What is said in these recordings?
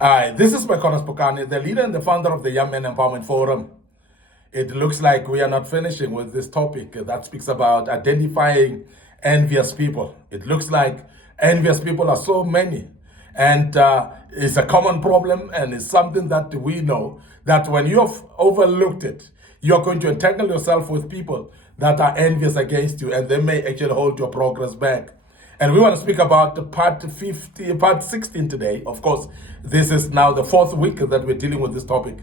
Hi, this is MIcornus Phokane, the leader and the founder of the Young Men Empowerment Forum. It looks like we are not finishing with this topic that speaks about identifying envious people. It looks like envious people are so many, and it's a common problem, and it's something that we know that when you have overlooked it, you're going to entangle yourself with people that are envious against you, and they may actually hold your progress back. And we want to speak about part 16 today. Of course, this is now the fourth week that we're dealing with this topic.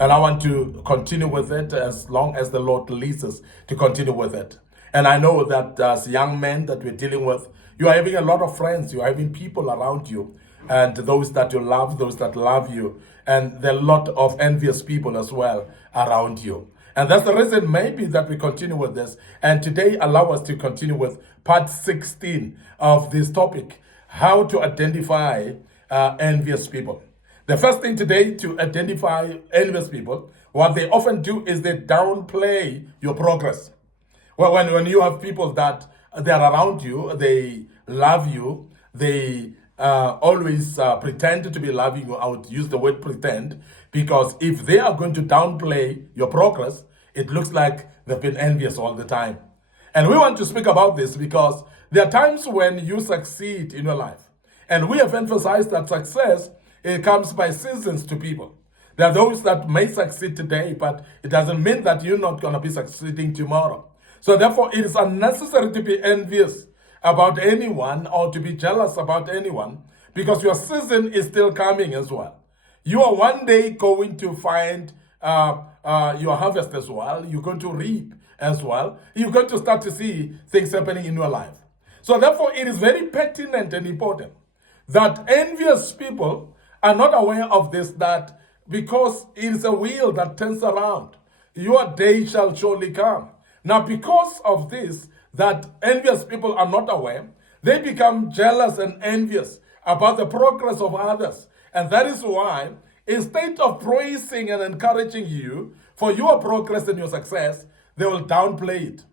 And I want to continue with it as long as the Lord leads us to continue with it. And I know that as young men that we're dealing with, you are having a lot of friends, you are having people around you, and those that you love, those that love you, and there are a lot of envious people as well around you. And that's the reason maybe that we continue with this. And today allow us to continue with part 16 of this topic, how to identify envious people. The first thing today to identify envious people, what they often do is they downplay your progress. Well, when you have people that they are around you, they love you, they always pretend to be loving you. I would use the word pretend, because if they are going to downplay your progress, it looks like they've been envious all the time. And we want to speak about this because there are times when you succeed in your life. And we have emphasized that success, it comes by seasons to people. There are those that may succeed today, but it doesn't mean that you're not going to be succeeding tomorrow. So therefore, it is unnecessary to be envious about anyone or to be jealous about anyone, because your season is still coming as well. You are one day going to find your harvest as well. You're going to reap as well. You're going to start to see things happening in your life. So therefore, it is very pertinent and important that envious people are not aware of this, that because it is a wheel that turns around, your day shall surely come. Now, because of this, that envious people are not aware, they become jealous and envious about the progress of others. And that is why, instead of praising and encouraging you for your progress and your success, they will downplay it.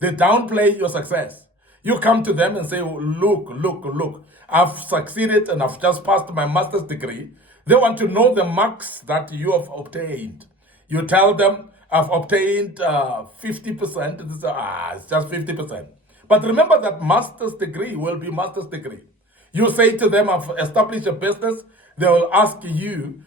They downplay your success. You come to them and say, look, I've succeeded and I've just passed my master's degree. They want to know the marks that you have obtained. You tell them, I've obtained 50%. It's just 50%. But remember that master's degree will be master's degree. You say to them, I've established a business. They will ask you,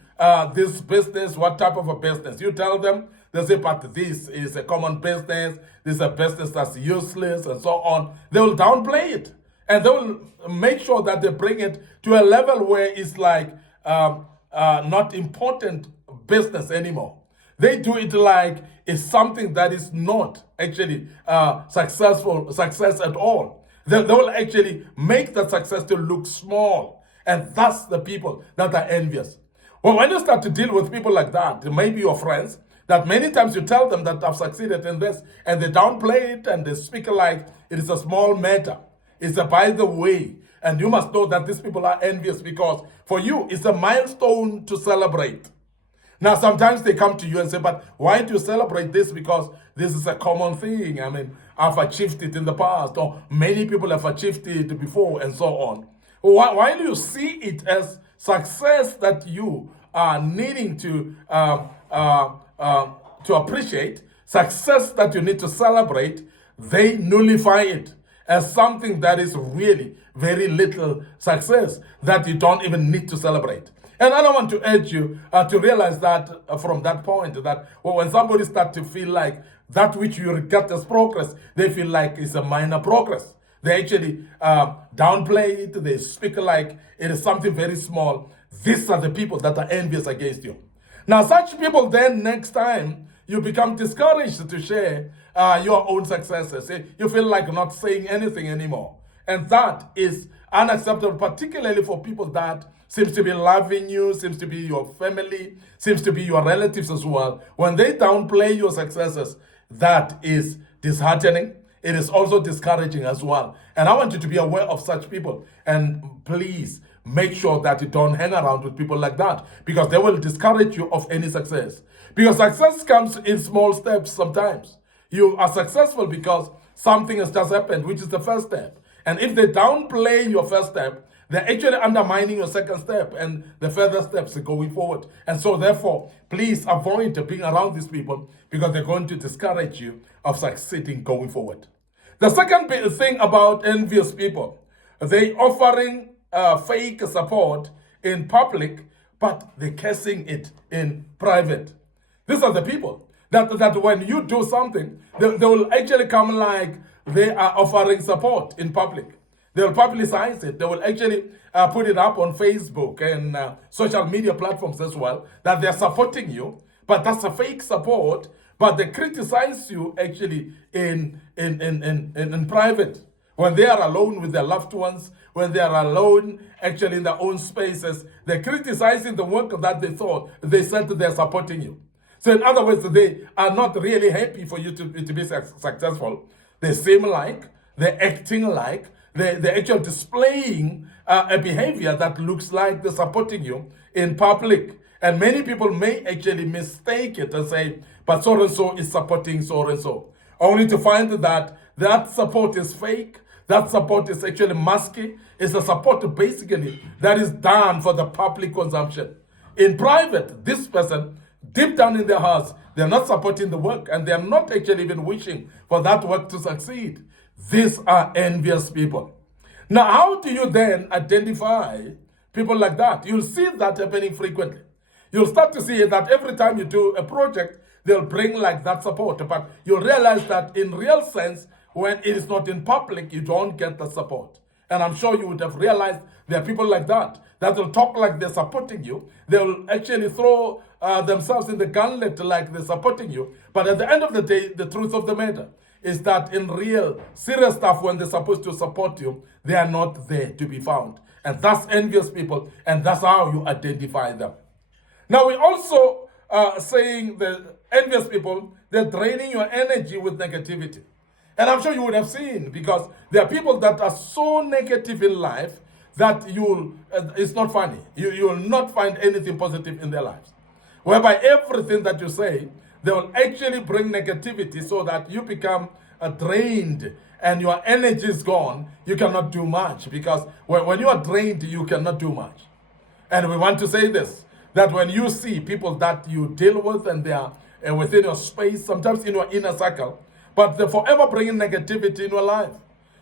this business, what type of a business? You tell them, they say, but this is a common business. This is a business that's useless and so on. They will downplay it. And they will make sure that they bring it to a level where it's like not important business anymore. They do it like it's something that is not actually success at all. They will actually make that success to look small. And that's the people that are envious. Well, when you start to deal with people like that, maybe your friends, that many times you tell them that I've succeeded in this, and they downplay it and they speak like it is a small matter. It's a by the way. And you must know that these people are envious because for you, it's a milestone to celebrate. Now, sometimes they come to you and say, but why do you celebrate this? Because this is a common thing. I mean, I've achieved it in the past, or many people have achieved it before, and so on. While you see it as success that you are needing to appreciate, success that you need to celebrate, they nullify it as something that is really very little success that you don't even need to celebrate. And I don't want to urge you to realize that from that point, that when somebody starts to feel like that which you regard as progress, they feel like it's a minor progress. They actually downplay it. They speak like it is something very small. These are the people that are envious against you. Now, such people then next time you become discouraged to share your own successes. You feel like not saying anything anymore. And that is unacceptable, particularly for people that seems to be loving you, seems to be your family, seems to be your relatives as well. When they downplay your successes, that is disheartening. It is also discouraging as well. And I want you to be aware of such people. And please make sure that you don't hang around with people like that, because they will discourage you of any success. Because success comes in small steps sometimes. You are successful because something has just happened, which is the first step. And if they downplay your first step, they're actually undermining your second step and the further steps going forward. And so therefore, please avoid being around these people because they're going to discourage you of succeeding going forward. The second thing about envious people, they offering fake support in public, but they're cursing it in private. These are the people that when you do something, they will actually come like they are offering support in public. They will publicize it. They will actually put it up on Facebook and social media platforms as well, that they're supporting you, but that's a fake support, but they criticize you actually in private. When they are alone with their loved ones, when they are alone actually in their own spaces, they're criticizing the work that they said they're supporting you. So in other words, they are not really happy for you to be successful. They seem like, they're acting like, they're actually displaying a behavior that looks like they're supporting you in public. And many people may actually mistake it and say, but so-and-so is supporting so-and-so. Only to find that that support is fake. That support is actually musky. It's a support basically that is done for the public consumption. In private, this person, deep down in their hearts, they're not supporting the work and they're not actually even wishing for that work to succeed. These are envious people. Now, how do you then identify people like that? You'll see that happening frequently. You'll start to see that every time you do a project, they'll bring like that support. But you'll realize that in real sense, when it is not in public, you don't get the support. And I'm sure you would have realized there are people like that will talk like they're supporting you. They'll actually throw themselves in the gauntlet like they're supporting you. But at the end of the day, the truth of the matter is that in real, serious stuff, when they're supposed to support you, they are not there to be found. And that's envious people, and that's how you identify them. Now, we also saying the envious people, they're draining your energy with negativity. And I'm sure you would have seen, because there are people that are so negative in life that it's not funny. You will not find anything positive in their lives. Whereby everything that you say, they will actually bring negativity so that you become drained and your energy is gone. You cannot do much, because when you are drained, you cannot do much. And we want to say this, that when you see people that you deal with and they are within your space, sometimes in your inner circle, but they're forever bringing negativity in your life.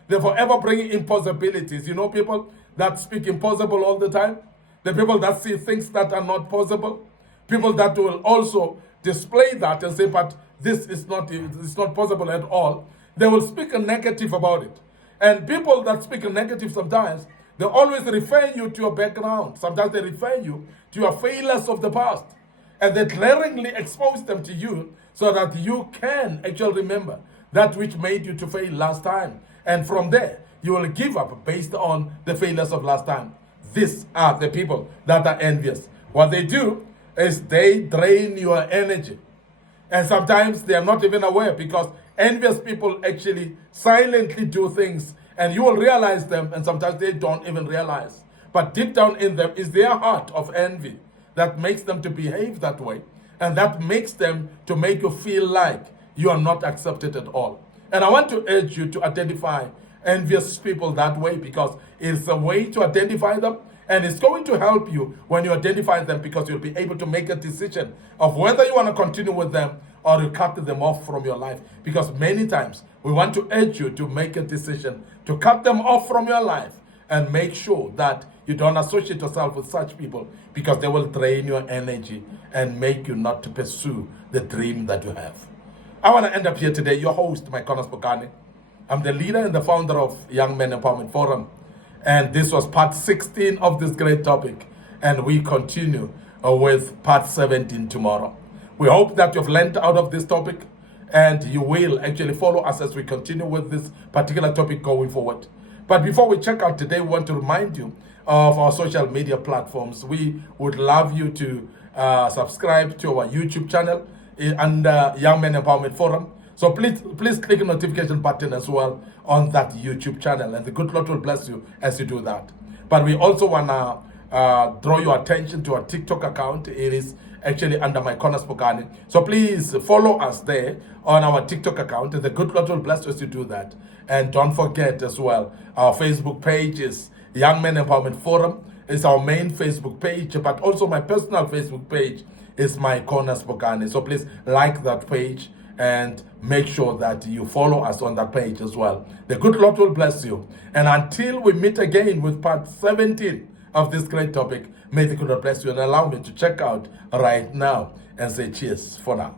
They're forever bringing impossibilities. You know, people that speak impossible all the time, the people that see things that are not possible, people that will also display that and say, but this is not possible at all. They will speak a negative about it. And people that speak a negative sometimes, they always refer you to your background. Sometimes they refer you to your failures of the past. And they glaringly expose them to you so that you can actually remember that which made you to fail last time. And from there, you will give up based on the failures of last time. These are the people that are envious. What they do is they drain your energy. And sometimes they are not even aware, because envious people actually silently do things and you will realize them, and sometimes they don't even realize. But deep down in them is their heart of envy that makes them to behave that way, and that makes them to make you feel like you are not accepted at all. And I want to urge you to identify envious people that way, because it's a way to identify them, and it's going to help you when you identify them, because you'll be able to make a decision of whether you want to continue with them or you cut them off from your life. Because many times we want to urge you to make a decision to cut them off from your life and make sure that you don't associate yourself with such people, because they will drain your energy and make you not to pursue the dream that you have. I want to end up here today, your host, MIcornus Phokane. I'm the leader and the founder of Young Men Empowerment Forum. And this was part 16 of this great topic. And we continue with part 17 tomorrow. We hope that you've learned out of this topic, and you will actually follow us as we continue with this particular topic going forward. But before we check out today, we want to remind you of our social media platforms. We would love you to subscribe to our YouTube channel under Young Men Empowerment Forum. So please click the notification button as well on that YouTube channel, and the good Lord will bless you as you do that. But we also want to draw your attention to our TikTok account. It is actually under MIcornus Phokane. So please follow us there on our TikTok account, and the good Lord will bless you as you do that. And don't forget as well, our Facebook page is Young Men Empowerment Forum is our main Facebook page, but also my personal Facebook page is MIcornus Phokane. So please like that page and make sure that you follow us on that page as well. The good Lord will bless you. And until we meet again with part 17 of this great topic, may the good Lord bless you and allow me to check out right now and say cheers for now.